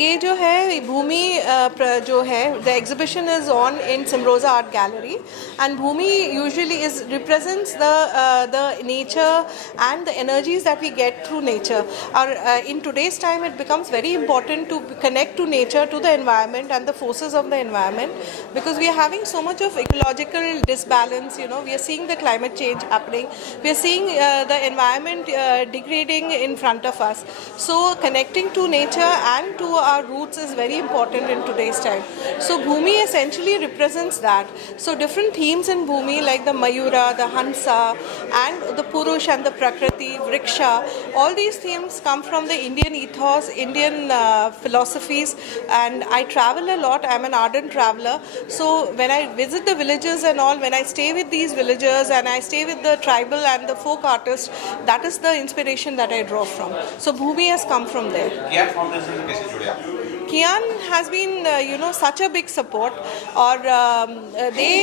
ये जो है भूमि जो है the exhibition is on in Simroza art gallery and Bhumi usually is represents the nature and the energies that we get through nature और in today's time it becomes very important to connect to nature, to the environment and the forces of the environment, because we are having so much of ecological disbalance. We are seeing the climate change happening, we are seeing the environment degrading in front of us. So connecting to nature and to our roots is very important in today's time. So Bhumi essentially represents that. So different themes in Bhumi like the Mayura, the Hansa and the Purush and the Prakriti, Vriksha, all these themes come from the Indian ethos, Indian philosophies. And I travel a lot, I'm an ardent traveler. So when I visit the villages and all, when I stay with these villagers and I stay with the tribal and the folk artists, that is the inspiration that I draw from. So Bhumi has come from there. Kian Foundation से कैसे जुड़े आप? Kian has been, such a big support. Or they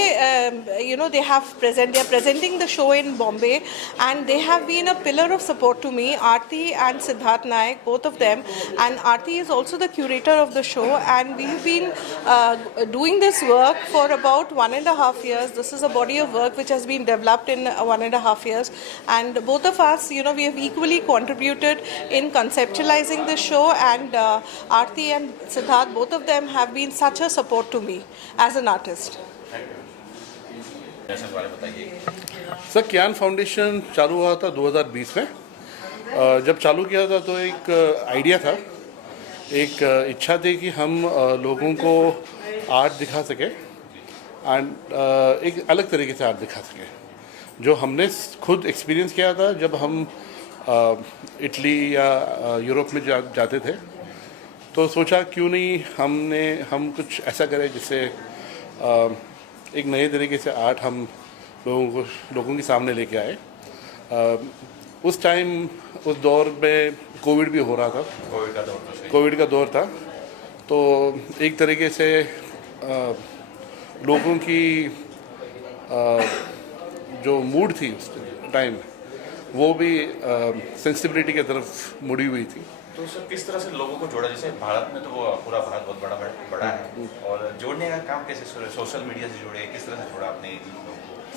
are presenting the show in Bombay, and they have been a pillar of support to me. Aarti and Siddharth Naik, both of them, and Aarti is also the curator of the show. And we've been doing this work for about 1.5 years. This is a body of work which has been developed in 1.5 years, and both of us, we have equally contributed in conceptualizing the show. And Aarti and Siddharth, both of them have been such a support to me as an artist. Sir, Kiyan foundation चालू हुआ था 2020 में। जब चालू किया था तो एक आइडिया था, एक इच्छा थी कि हम लोगों को आर्ट दिखा सके एंड एक अलग तरीके से आर्ट दिखा सके, जो हमने खुद एक्सपीरियंस किया था जब हम इटली या यूरोप में जाते थे। तो सोचा क्यों नहीं हम कुछ ऐसा करें जिससे एक नए तरीके से आर्ट हम लोगों के सामने लेके आए। उस टाइम, उस दौर में कोविड भी हो रहा था, कोविड का दौर था। तो एक तरीके से लोगों की जो मूड थी उस टाइम, वो भी सेंसिबिलिटी की तरफ मुड़ी हुई थी। तो सर किस तरह से लोगों को जोड़ा? जैसे भारत में तो वो पूरा भारत बहुत बड़ा है, और जोड़ने का काम कैसे? सोशल मीडिया से जुड़े, किस तरह से जोड़ा आपने?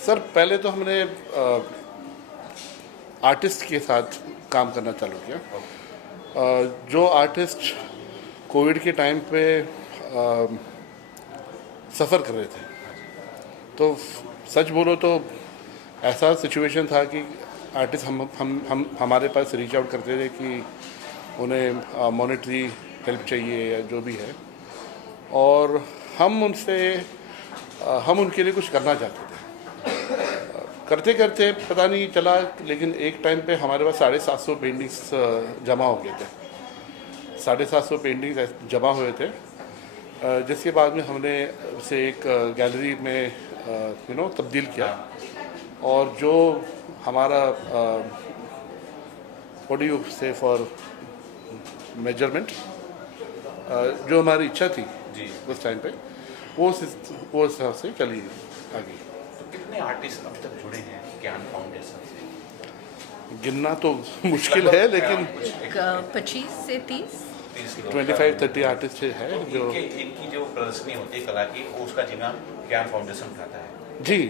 सर, पहले तो हमने आर्टिस्ट के साथ काम करना चालू किया। जो आर्टिस्ट कोविड के टाइम पे सफ़र कर रहे थे, तो सच बोलो तो ऐसा सिचुएशन था कि आर्टिस्ट हम हमारे पास रीच आउट करते थे कि उन्हें मॉनेटरी हेल्प चाहिए या जो भी है, और हम उनके लिए कुछ करना चाहते थे। करते करते पता नहीं चला, लेकिन एक टाइम पे हमारे पास 750 पेंटिंग्स जमा हो गए थे। 750 पेंटिंग्स जमा हुए थे, जिसके बाद में हमने उसे एक गैलरी में तब्दील किया। और जो हमारा व्हाट डू यू से फॉर मेजरमेंट, जो हमारी इच्छा थी जी उस टाइम पे, वो हिसाब से चली आगे। तो कितने आर्टिस्ट अब तक जुड़े हैं कियान फाउंडेशन से? गिनना तो मुश्किल है, लेकिन 25 से 30 25-30 आर्टिस्ट है जो इनकी जो प्रदर्शनी होती है कला की, उसका जिम्मा कियान फाउंडेशन उठाता है। जी,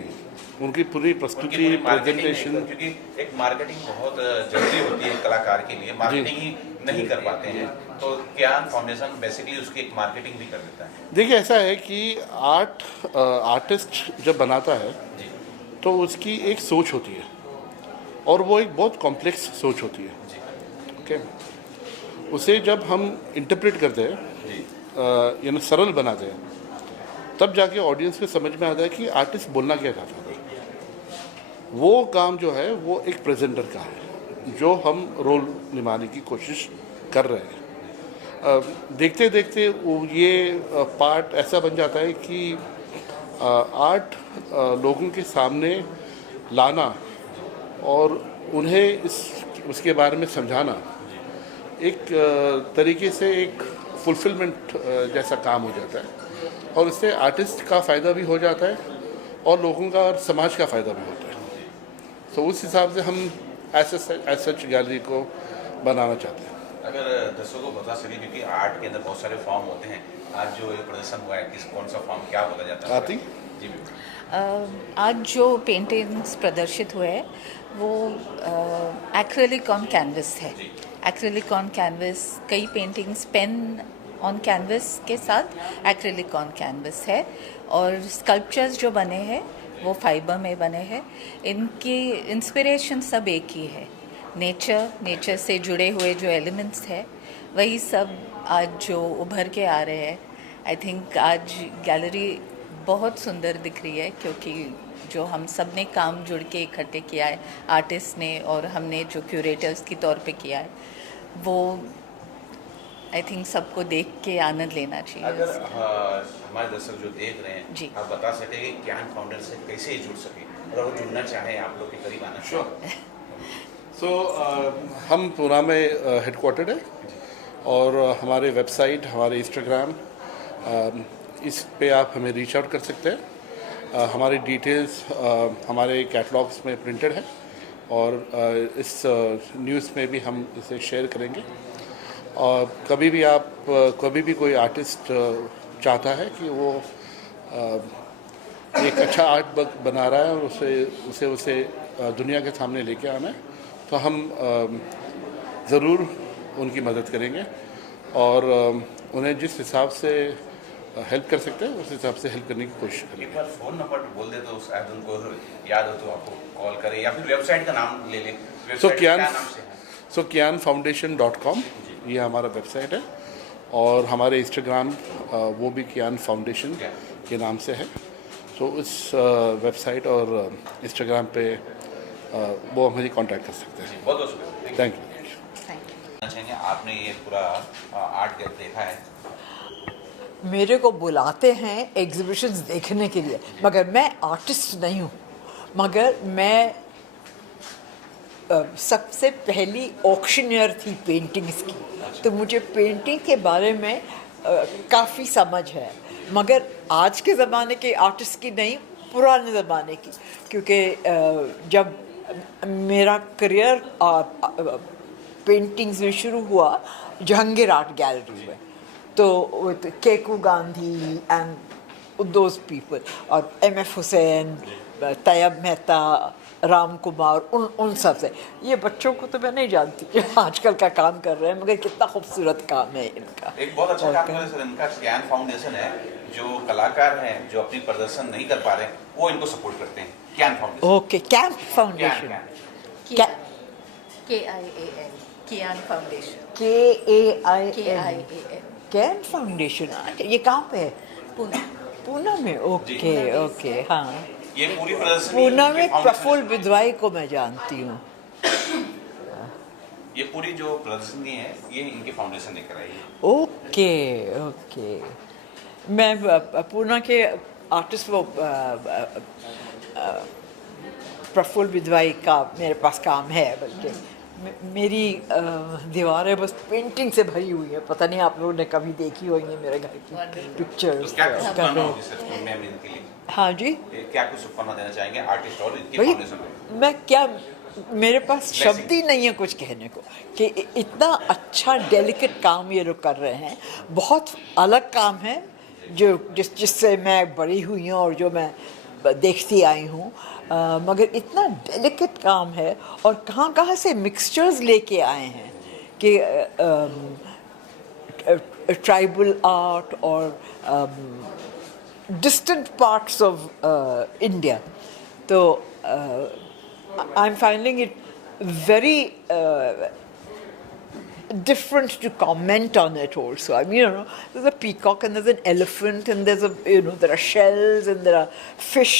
उनकी पूरी प्रस्तुति, प्रेजेंटेशन, क्योंकि एक मार्केटिंग बहुत जरूरी होती है कलाकार के लिए, मार्केटिंग ही नहीं कर पाते हैं, तो कियान फाउंडेशन बेसिकली उसकी एक मार्केटिंग भी कर देता है। देखिए, ऐसा है कि आर्टिस्ट जब बनाता है जी, तो उसकी एक सोच होती है, और वो एक बहुत कॉम्प्लेक्स सोच होती है। जी, ओके, उसे जब हम इंटरप्रेट करते हैं, यानी सरल बनाते हैं, तब जाके ऑडियंस को समझ में आता है कि आर्टिस्ट बोलना क्या चाहता है। वो काम जो है वो एक प्रेजेंटर का है, जो हम रोल निभाने की कोशिश कर रहे हैं। देखते देखते ये पार्ट ऐसा बन जाता है कि आर्ट लोगों के सामने लाना और उन्हें उसके बारे में समझाना एक तरीके से एक फुलफिलमेंट जैसा काम हो जाता है, और इससे आर्टिस्ट का फ़ायदा भी हो जाता है और लोगों का और समाज का फ़ायदा भी होता है। तो उस हिसाब से हम एज सच गैलरी को बनाना चाहते हैं। अगर दर्शकों को बता सके, क्योंकि आर्ट के अंदर बहुत सारे फॉर्म होते हैं, आज जो ये प्रदर्शन हुआ है किस कौन सा फॉर्म क्या बोला जाता है? आती? जी बिल्कुल। आज जो पेंटिंग्स प्रदर्शित हुए हैं वो एक्रेलिक ऑन कैनवस है। एक्रेलिक ऑन कैनवस, कई पेंटिंग्स पेन ऑन कैनवस के साथ एक्रेलिक ऑन कैनवस है, और स्कल्पचर्स जो बने हैं वो फाइबर में बने हैं। इनकी इंस्पिरेशन सब एक ही है, नेचर से जुड़े हुए जो एलिमेंट्स है वही सब आज जो उभर के आ रहे हैं। आई थिंक आज गैलरी बहुत सुंदर दिख रही है, क्योंकि जो हम सब ने काम जुड़ के इकट्ठे किया है, आर्टिस्ट ने और हमने जो क्यूरेटर्स के तौर पे किया है, वो आई थिंक सबको देख के आनंद लेना चाहिए। अगर हमारे दर्शक जो देख रहे हैं, जी। आप बता सके कि ज्ञान फाउंडेशन से कैसे जुड़ सके, अगर वो जुड़ना चाहें आप लोग के करीब आना चाहें। सो हम पूना में हेडक्वार्टर्ड है, और हमारे वेबसाइट, हमारे इंस्टाग्राम, इस पे आप हमें रीच आउट कर सकते हैं। हमारी डिटेल्स हमारे कैटलॉग्स में प्रिंटेड है, और इस न्यूज़ में भी हम इसे शेयर करेंगे। और कभी भी कोई आर्टिस्ट चाहता है कि वो एक अच्छा आर्ट वर्क बना रहा है और उसे दुनिया के सामने लेके आना है, तो हम ज़रूर उनकी मदद करेंगे, और उन्हें जिस हिसाब से हेल्प कर सकते हैं उस हिसाब से हेल्प करने की कोशिश करेंगे। एक बार फ़ोन नंबर बोल दे तो शायद उनको याद हो तो आपको कॉल करें, या फिर वेबसाइट का नाम ले लें। वेबसाइट क्या नाम से है? kianfoundation.com ये हमारा वेबसाइट है, और हमारे इंस्टाग्राम वो भी कियान फाउंडेशन के नाम से है। तो इस वेबसाइट और इंस्टाग्राम पे वो हमें कांटेक्ट कर सकते हैं। बहुत बहुत शुक्रिया। Thank you. चाहेंगे, आपने ये पूरा आर्ट देखा है, मेरे को बुलाते हैं एग्जिबिशंस देखने के लिए, मगर मैं आर्टिस्ट नहीं हूँ, मगर मैं सबसे पहली ऑक्शनियर थी पेंटिंग्स की, तो मुझे पेंटिंग के बारे में काफ़ी समझ है, मगर आज के ज़माने के आर्टिस्ट की नहीं, पुराने ज़माने की, क्योंकि जब मेरा करियर पेंटिंग्स में शुरू हुआ जहांगीर आर्ट गैलरी में, तो Keku Gandhi and those people, और एम.एफ. हुसैन, तैयब मेहता, राम कुमार, उन सब से। ये बच्चों को तो मैं नहीं जानती जो आजकल का काम कर रहे हैं, मगर कितना खूबसूरत काम है इनका। एक बहुत अच्छा काम कर रहे हैं सर, इनका ज्ञान फाउंडेशन है, जो कलाकार हैं जो अपनी प्रदर्शन नहीं कर पा रहे हैं वो इनको सपोर्ट करते हैं। ज्ञान foundation. Okay, camp foundation, KIAN, कियान फाउंडेशन, KAIN, कैंप फाउंडेशन। अच्छा, ये कहाँ पे है? पुणे। पूना में? ओके ओके, हाँ। ये पूरी प्रदर्शनी पूना में इनके फाउंडेशन प्रफुल्ल से- विद्वाई को मैं जानती हूँ। ये पूरी जो प्रदर्शनी है ये इनके फाउंडेशन ने कराई है। ओके ओके, मैं पूना के आर्टिस्ट वो प्रफुल्ल विद्वाई का मेरे पास काम है, बल्कि मेरी दीवारें बस पेंटिंग से भरी हुई है। पता नहीं आप लोगों ने कभी देखी होंगी मेरे घर की तो पिक्चर्स। क्या कुछ शुभकामना होगी सर मैम इनके लिए? हाँ जी, क्या कुछ शुभकामना देना चाहेंगे आर्टिस्ट और इनके भाई फाउंडेशन को? मैं क्या, मेरे पास शब्द ही नहीं है कुछ कहने को कि इतना अच्छा डेलिकेट काम ये लोग कर रहे हैं। बहुत अलग काम है जो जिससे मैं बड़ी हुई हूँ और जो मैं देखती आई हूँ, मगर इतना डेलिकेट काम है, और कहाँ कहाँ से मिक्सचर्स लेके आए हैं कि ट्राइबल आर्ट और distant parts of India. So I'm finding it very different to comment on it also. I mean, you know, there's a peacock and there's an elephant and there's there are shells and there are fish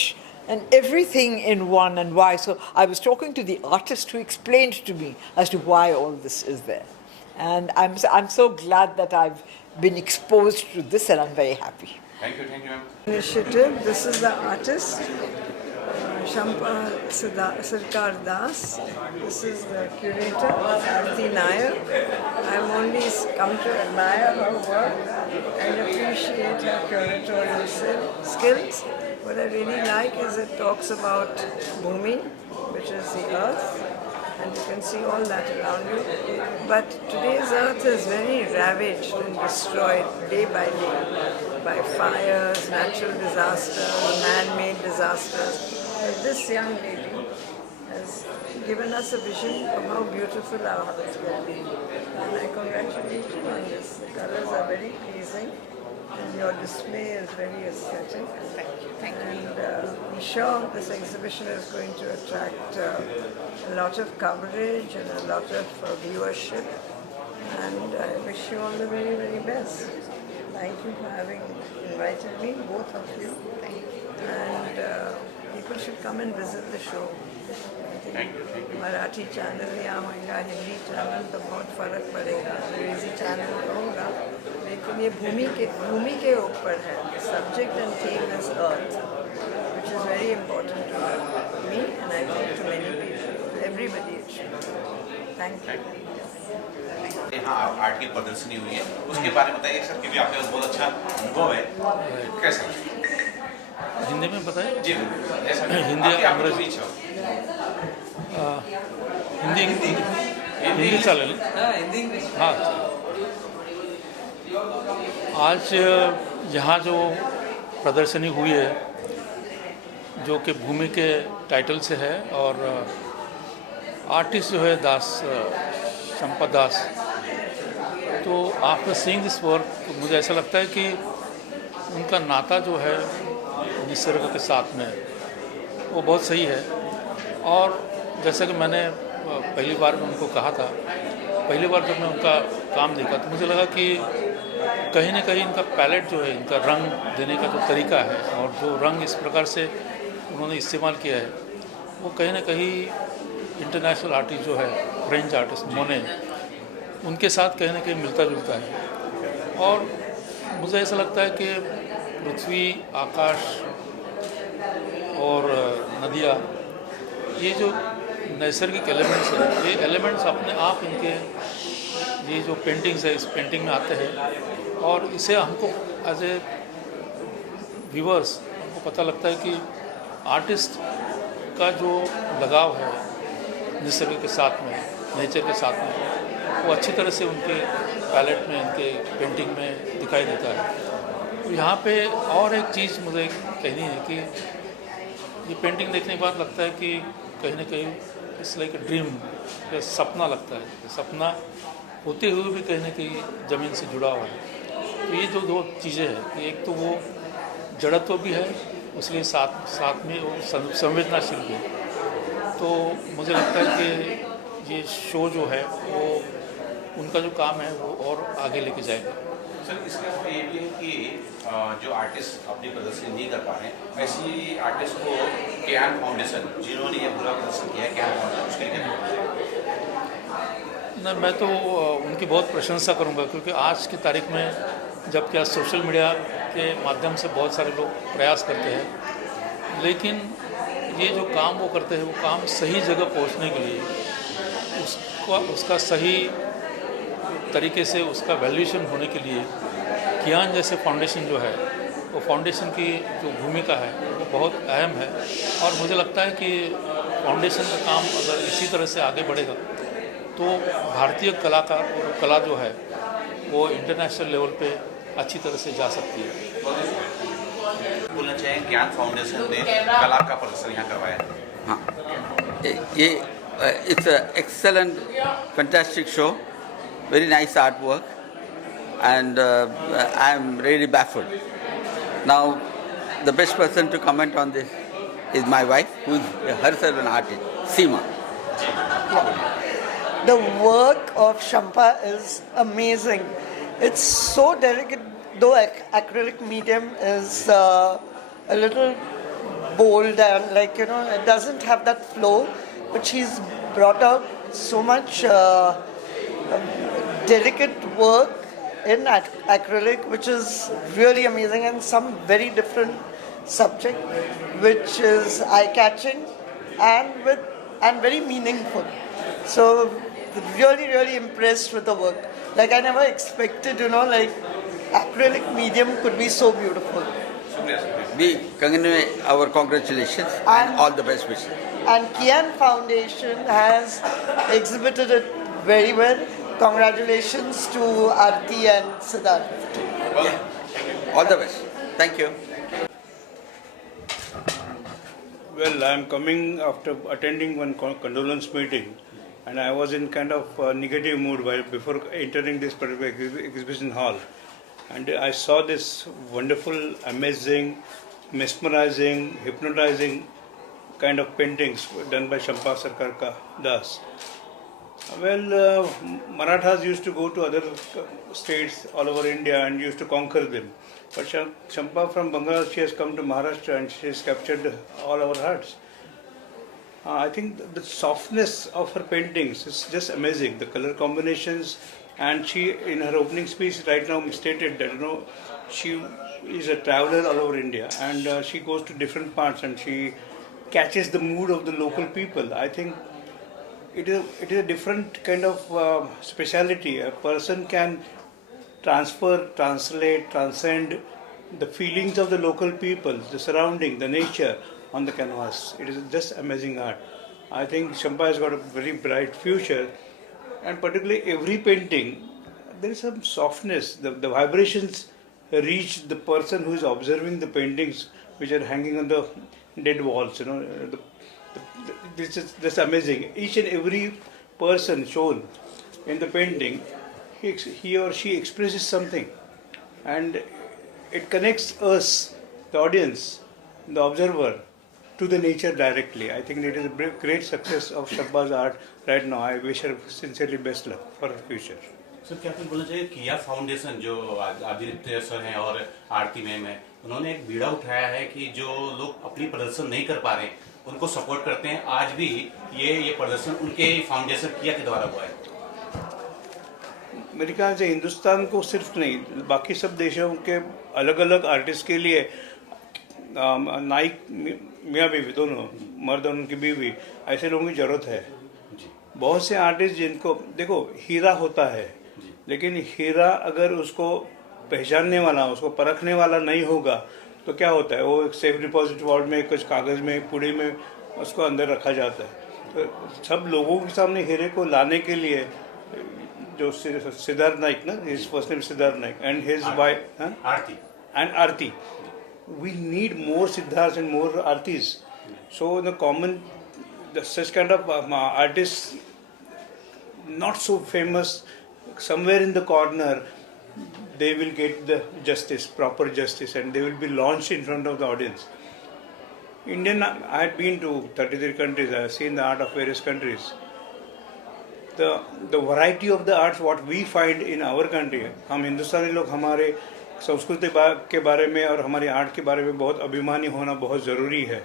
and everything in one, and why. So I was talking to the artist who explained to me as to why all this is there. And I'm so glad that I've been exposed to this, and I'm very happy. Thank you, ma'am. Initiative. This is the artist, Shampa Sarkar Das. This is the curator, Aarti Nair. I've only come to admire her work and appreciate her curatorial skills. What I really like is it talks about Bhumi, which is the earth, and you can see all that around you. But today's earth is very ravaged and destroyed day by fires, natural disasters, man-made disasters. But this young lady has given us a vision of how beautiful our hearts will be. And I congratulate you on this. The colors are very pleasing and your display is very aesthetic. Thank you. Thank you. And I'm sure this exhibition is going to attract a lot of coverage and a lot of viewership. And I wish you all the very, very best. Thank you for having invited me, both of you. Thank you. And people should come and visit the show. Marathi channel यहाँ होगा, Hindi channel तो बहुत फ़र्क पड़ेगा, अंग्रेज़ी channel होगा, लेकिन ये भूमि के ऊपर है. Subject and theme is earth, which is very important to me and I think to many people, everybody it should. Thank you. यहाँ आर्ट की प्रदर्शनी हुई है, उसके बारे में बताइए सर, क्योंकि आपके पास बहुत अच्छा अनुभव है, कैसा? हिंदी में बताएं? जी ऐसा हिंदी अंग्रेजी हिंदी चालेल हाँ. आज यहाँ जो प्रदर्शनी हुई है जो कि भूमि के टाइटल से है और आर्टिस्ट जो है संपत दास. तो आफ्टर सीइंग दिस वर्क मुझे ऐसा लगता है कि उनका नाता जो है निसर्ग के साथ में वो बहुत सही है. और जैसा कि मैंने पहली बार में उनको कहा था, पहली बार जब मैं उनका काम देखा तो मुझे लगा कि कहीं ना कहीं इनका पैलेट जो है, इनका रंग देने का जो तरीका है और जो रंग इस प्रकार से उन्होंने इस्तेमाल किया है वो कहीं ना कहीं इंटरनेशनल आर्टिस्ट जो है फ्रेंच आर्टिस्ट मोने उनके साथ कहीं ना कहीं मिलता जुलता है. और मुझे ऐसा लगता है कि पृथ्वी, आकाश और नदियाँ, ये जो नैसर्गिक एलिमेंट्स हैं, ये एलिमेंट्स अपने आप इनके ये जो पेंटिंग्स है इस पेंटिंग में आते हैं और इसे हमको एज ए व्यूअर्स हमको पता लगता है कि आर्टिस्ट का जो लगाव है निसर्ग के साथ में, नेचर के साथ में, वो अच्छी तरह से उनके पैलेट में, उनके पेंटिंग में दिखाई देता है. तो यहाँ पे और एक चीज़ मुझे कहनी है कि ये पेंटिंग देखने के बाद लगता है कि कहीं ना कहीं इट्स लाइक ए ड्रीम, सपना लगता है, सपना होते हुए भी कहीं ना कहीं ज़मीन से जुड़ा हुआ है. तो ये जो दो चीज़ें हैं कि एक तो वो जड़त्व भी है, उसके साथ में वो संवेदनाशील भी है. तो मुझे लगता है कि ये शो जो है वो उनका जो काम है वो और आगे लेके जाएगा. सर इसके अलावा ये भी है कि जो आर्टिस्ट अपनी प्रदर्शनी नहीं कर पा रहे हैं, ऐसी आर्टिस्ट को क्यान फाउंडेशन जिन्होंने ये पूरा प्रदर्शन किया है, क्यान फाउंडेशन उसके लिए नहीं, मैं तो उनकी बहुत प्रशंसा करूंगा क्योंकि आज की तारीख में जब क्या सोशल मीडिया के माध्यम से बहुत सारे लोग प्रयास करते हैं, लेकिन ये जो काम वो करते हैं वो काम सही जगह पहुंचने के लिए उसका सही तरीके से उसका वैल्यूएशन होने के लिए कियान जैसे फाउंडेशन जो है वो फाउंडेशन की जो भूमिका है वो बहुत अहम है. और मुझे लगता है कि फाउंडेशन का काम अगर इसी तरह से आगे बढ़ेगा तो भारतीय कलाकार और कला जो है वो इंटरनेशनल लेवल पे अच्छी तरह से जा सकती है. बोलना चाहें ज्ञान फाउंडेशन ने कला का प्रदर्शन यहाँ करवाया. हाँ, ये it's excellent fantastic show, very nice artwork, and I am really baffled. Now, the best person to comment on this is my wife, who is herself an artist, Seema. The work of Shampa is amazing. It's so delicate, though acrylic medium is a little bold and it doesn't have that flow, but she's brought out so much delicate work in acrylic, which is really amazing, and some very different subject, which is eye-catching and very meaningful. So really, really impressed with the work. Like I never expected, acrylic medium could be so beautiful. We convey our congratulations and all the best wishes. and Kian Foundation has exhibited it very well. Congratulations to Aarti and Siddharth. All the best. Thank you. Well, I'm coming after attending one condolence meeting, and I was in kind of negative mood before entering this particular exhibition hall. And I saw this wonderful, amazing, mesmerizing, hypnotizing kind of paintings done by Champa Sarkar Das. Well, Marathas used to go to other states all over India and used to conquer them. But Champa from Bengal, she has come to Maharashtra and she has captured all our hearts. I think the softness of her paintings is just amazing. The color combinations, and she, in her opening speech right now, stated that she is a traveler all over India and she goes to different parts and she catches the mood of the local people. I think it is a different kind of speciality. A person can transfer, translate, transcend the feelings of the local people, the surrounding, the nature on the canvas. It is just amazing art. I think Champa has got a very bright future, and particularly every painting, there is some softness. The vibrations reach the person who is observing the paintings which are hanging on the dead walls. This is amazing. Each and every person shown in the painting, he or she expresses something, and it connects us, the audience, the observer, to the nature directly. I think it is a great success of Champa's art right now. I wish her sincerely best luck for her future. Sir क्या कुछ बोलना चाहिए? किया foundation जो Aditya sir हैं और आरती ma'am है, उन्होंने एक बीड़ा उठाया है कि जो लोग अपनी प्रदर्शन नहीं कर पा रहे हैं उनको सपोर्ट करते हैं. आज भी ये प्रदर्शन उनके फाउंडेशन किया के द्वारा हुआ है. मेरे ख्याल से हिंदुस्तान को सिर्फ नहीं, बाकी सब देशों के अलग अलग आर्टिस्ट के लिए नाइक मियाँ बीवी दोनों मर्द और उनकी बीवी ऐसे लोगों की जरूरत है. बहुत से आर्टिस्ट जिनको देखो हीरा होता है, लेकिन हीरा अगर उसको पहचानने वाला, उसको परखने वाला नहीं होगा तो क्या होता है, वो एक सेफ डिपॉजिट वॉल्ट में कुछ कागज़ में पुड़ी में उसको अंदर रखा जाता है. तो सब लोगों के सामने हीरे को लाने के लिए जो सिद्धार्थ नाइक ना, his first name Siddharth Naik and his wife Aarti. We need more Siddharths and more Aartis. So such kind of artists, not so famous, somewhere in the corner, they will get the justice, proper justice, and they will be launched in front of the audience. I had been to 33 countries. I have seen the art of various countries. The variety of the arts what we find in our country, हम हिंदुस्तानी लोग हमारे संस्कृति के बारे में और हमारी art के बारे में बहुत अभिमानी होना बहुत ज़रूरी है.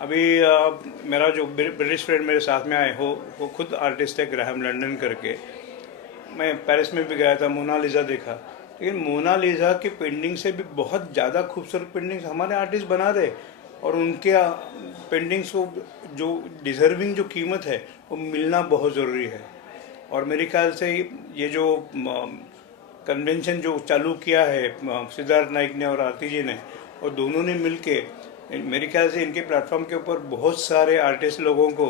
अभी मेरा जो ब्रिटिश फ्रेंड मेरे साथ में आए हो, वो खुद आर्टिस्ट है, ग्राहम लंदन करके. मैं पेरिस में भी गया था, मोनालिसा देखा, लेकिन मोनालिसा की पेंटिंग से भी बहुत ज़्यादा खूबसूरत पेंटिंग्स हमारे आर्टिस्ट बना रहे, और उनके पेंटिंग्स को जो डिज़र्विंग जो कीमत है वो मिलना बहुत ज़रूरी है. और मेरे ख्याल से ये जो कन्वेंशन जो चालू किया है सिद्धार्थ नाइक ने और आरती जी ने, और दोनों ने मिलके, मेरे ख्याल से इनके प्लेटफॉर्म के ऊपर बहुत सारे आर्टिस्ट लोगों को,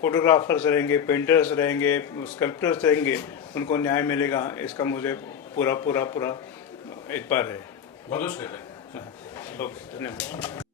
फोटोग्राफर्स रहेंगे, पेंटर्स रहेंगे, स्कल्प्टर्स रहेंगे, उनको न्याय मिलेगा, इसका मुझे पूरा इतबार है. बहुत शुक्रिया. ओके, धन्यवाद.